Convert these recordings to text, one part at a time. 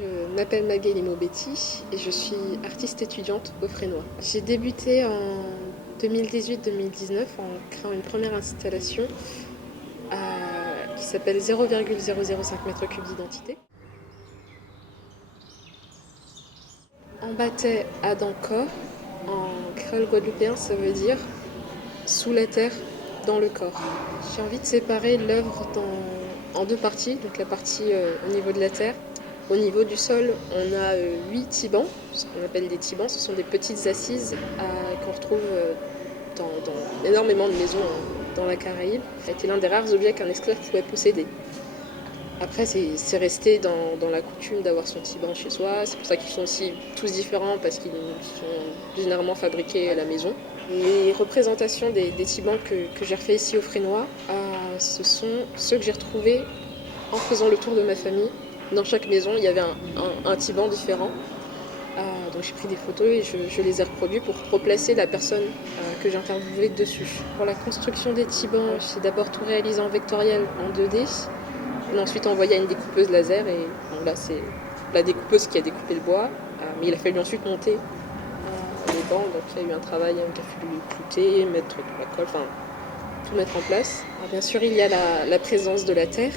Je m'appelle Magali Mobetti et je suis artiste étudiante au Fresnoy. J'ai débuté en 2018-2019 en créant une première installation qui s'appelle 0,005 m3 d'identité. En bâtais Adam-corps, en créole guadeloupéen, ça veut dire sous la terre, dans le corps. J'ai envie de séparer l'œuvre en deux parties, donc la partie au niveau de la terre. Au niveau du sol, on a 8 tibans, ce qu'on appelle des tibans. Ce sont des petites assises qu'on retrouve dans énormément de maisons dans la Caraïbe. Ça a été l'un des rares objets qu'un esclave pouvait posséder. Après, c'est resté dans la coutume d'avoir son tiban chez soi. C'est pour ça qu'ils sont aussi tous différents, parce qu'ils sont généralement fabriqués à la maison. Les représentations des tibans que j'ai refait ici au Fresnoy, ce sont ceux que j'ai retrouvés en faisant le tour de ma famille. Dans chaque maison, il y avait un tiban différent. Donc j'ai pris des photos et je les ai reproduits pour replacer la personne que j'ai interviewée dessus. Pour la construction des tibans, j'ai d'abord tout réalisé en vectoriel en 2D. Et ensuite envoyé à une découpeuse laser. Et bon, là, c'est la découpeuse qui a découpé le bois. Mais il a fallu ensuite monter les bancs. Donc il y a eu un travail qui a fallu clouter, mettre de la colle, enfin tout mettre en place. Alors, bien sûr, il y a la présence de la terre.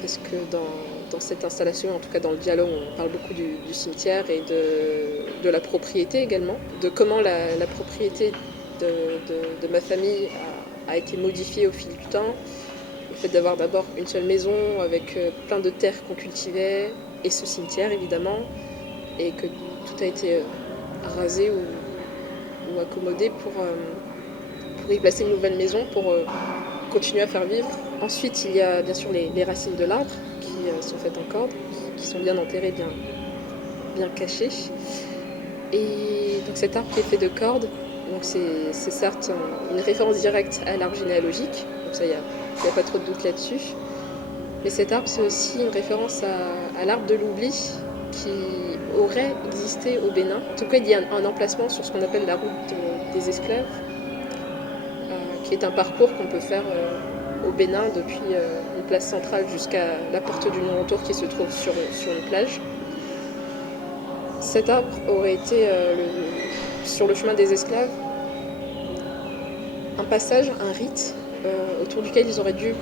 Parce que dans cette installation, en tout cas dans le dialogue, on parle beaucoup du cimetière et de la propriété également, de comment la propriété de ma famille a été modifiée au fil du temps. Le fait d'avoir d'abord une seule maison avec plein de terres qu'on cultivait et ce cimetière évidemment, et que tout a été rasé ou accommodé pour y placer une nouvelle maison pour continuer à faire vivre. Ensuite, il y a bien sûr les racines de l'arbre qui sont faites en corde, qui sont bien enterrées, bien cachées. Et donc cet arbre qui est fait de cordes, donc c'est certes une référence directe à l'arbre généalogique, donc ça il n'y a pas trop de doute là-dessus. Mais cet arbre c'est aussi une référence à l'arbre de l'oubli qui aurait existé au Bénin. En tout cas, il y a un emplacement sur ce qu'on appelle la route des esclaves, qui est un parcours qu'on peut faire au Bénin depuis une place centrale jusqu'à la porte du non-retour qui se trouve sur une plage. Cet arbre aurait été, sur le chemin des esclaves, un passage, un rite autour duquel ils auraient dû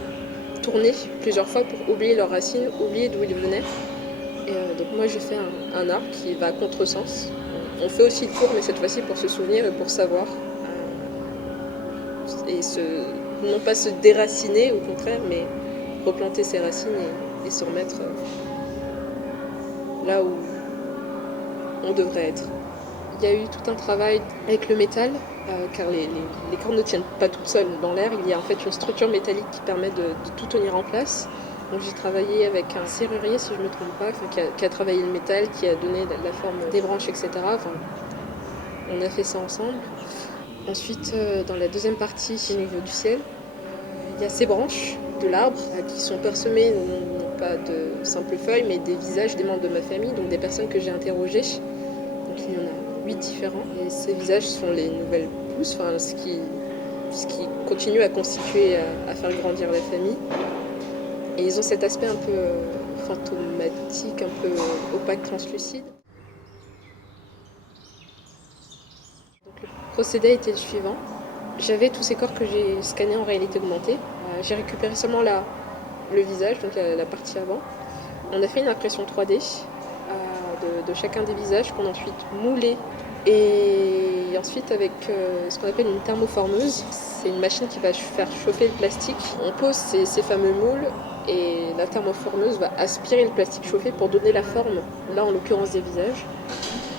tourner plusieurs fois pour oublier leurs racines, oublier d'où ils venaient. Et donc moi j'ai fait un arbre qui va à contresens. On fait aussi le tour, mais cette fois-ci pour se souvenir et pour savoir. Et non pas se déraciner au contraire, mais replanter ses racines et se remettre là où on devrait être. Il y a eu tout un travail avec le métal, car les cordes ne tiennent pas toutes seules dans l'air. Il y a en fait une structure métallique qui permet de tout tenir en place. Donc j'ai travaillé avec un serrurier, si je ne me trompe pas, qui a travaillé le métal, qui a donné la forme des branches, etc. Enfin, on a fait ça ensemble. Ensuite, dans la deuxième partie, au niveau du ciel, il y a ces branches de l'arbre qui sont parsemées, non pas de simples feuilles, mais des visages des membres de ma famille, donc des personnes que j'ai interrogées. Donc il y en a 8 différents. Et ces visages sont les nouvelles pousses, enfin, ce qui continue à constituer, à faire grandir la famille. Et ils ont cet aspect un peu fantomatique, un peu opaque, translucide. Le procédé était le suivant. J'avais tous ces corps que j'ai scannés en réalité augmentée. J'ai récupéré seulement le visage, donc la partie avant. On a fait une impression 3D de chacun des visages qu'on a ensuite moulé. Et ensuite avec ce qu'on appelle une thermoformeuse. C'est une machine qui va faire chauffer le plastique. On pose ces fameux moules et la thermoformeuse va aspirer le plastique chauffé pour donner la forme, là en l'occurrence des visages.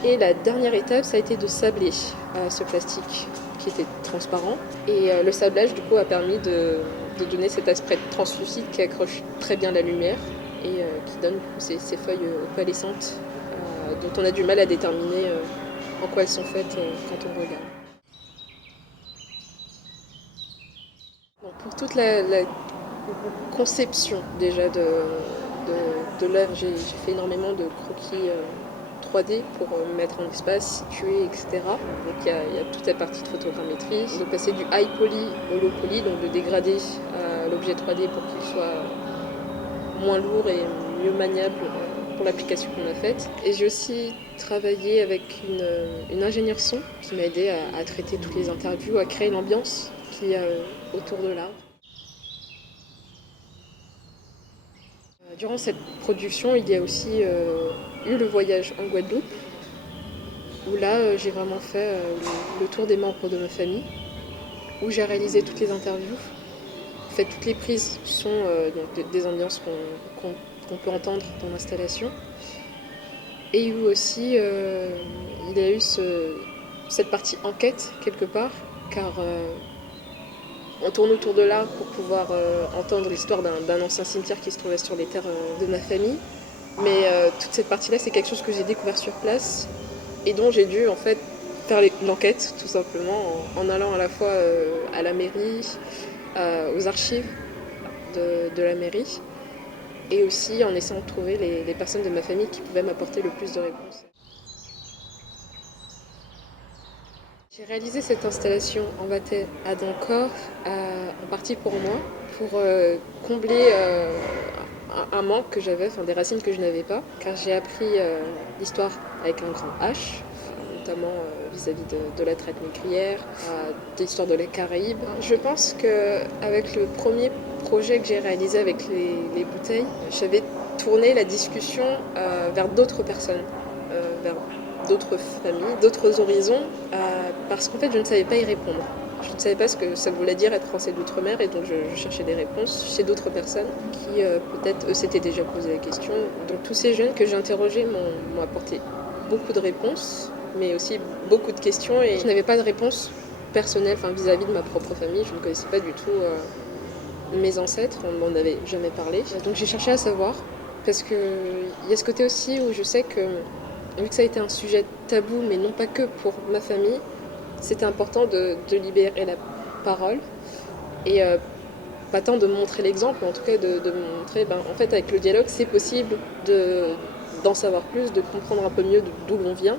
Et la dernière étape, ça a été de sabler ce plastique qui était transparent. Et le sablage, du coup, a permis de donner cet aspect translucide qui accroche très bien la lumière et qui donne ces feuilles opalescentes dont on a du mal à déterminer en quoi elles sont faites quand on regarde. Bon, pour toute la conception déjà de l'œuvre, j'ai fait énormément de croquis 3D pour mettre en espace, situer, etc. Donc il y a toute la partie de photogrammétrie, de passer du high poly au low poly, donc de dégrader l'objet 3D pour qu'il soit moins lourd et mieux maniable pour l'application qu'on a faite. Et j'ai aussi travaillé avec une ingénieure son qui m'a aidé à traiter toutes les interviews, à créer l'ambiance qu'il y a autour de l'arbre. Durant cette production, il y a aussi eu le voyage en Guadeloupe, où là, j'ai vraiment fait le tour des membres de ma famille, où j'ai réalisé toutes les interviews. En fait, toutes les prises sont donc des ambiances qu'on peut entendre dans l'installation. Et où aussi, il y a eu cette partie enquête, quelque part, car on tourne autour de l'arbre pour pouvoir entendre l'histoire d'un ancien cimetière qui se trouvait sur les terres de ma famille. Mais toute cette partie-là, c'est quelque chose que j'ai découvert sur place et dont j'ai dû en fait faire l'enquête, tout simplement, en allant à la fois à la mairie, aux archives de la mairie, et aussi en essayant de trouver les personnes de ma famille qui pouvaient m'apporter le plus de réponses. J'ai réalisé cette installation en bâtet à Dancor, en partie pour moi, pour combler un manque que j'avais, enfin des racines que je n'avais pas, car j'ai appris l'histoire avec un grand H, notamment vis-à-vis de la traite négrière, de l'histoire de la Caraïbe. Je pense qu'avec le premier projet que j'ai réalisé avec les bouteilles, j'avais tourné la discussion vers d'autres personnes, vers d'autres familles, d'autres horizons, parce qu'en fait je ne savais pas y répondre. Je ne savais pas ce que ça voulait dire être français d'outre-mer et donc je cherchais des réponses chez d'autres personnes qui peut-être eux s'étaient déjà posé la question. Donc tous ces jeunes que j'ai interrogés m'ont apporté beaucoup de réponses, mais aussi beaucoup de questions et je n'avais pas de réponse personnelle vis-à-vis de ma propre famille. Je ne connaissais pas du tout mes ancêtres, on ne m'en avait jamais parlé. Donc j'ai cherché à savoir parce qu'il y a ce côté aussi où je sais que vu que ça a été un sujet tabou, mais non pas que pour ma famille, c'était important de libérer la parole et pas tant de montrer l'exemple, mais en tout cas de montrer, en fait, avec le dialogue, c'est possible d'en savoir plus, de comprendre un peu mieux d'où l'on vient.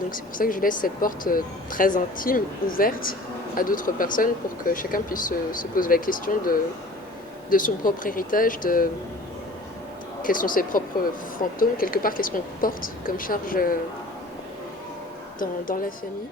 Donc c'est pour ça que je laisse cette porte très intime, ouverte à d'autres personnes pour que chacun puisse se poser la question de son propre héritage, de quels sont ses propres fantômes, quelque part, qu'est-ce qu'on porte comme charge dans la famille.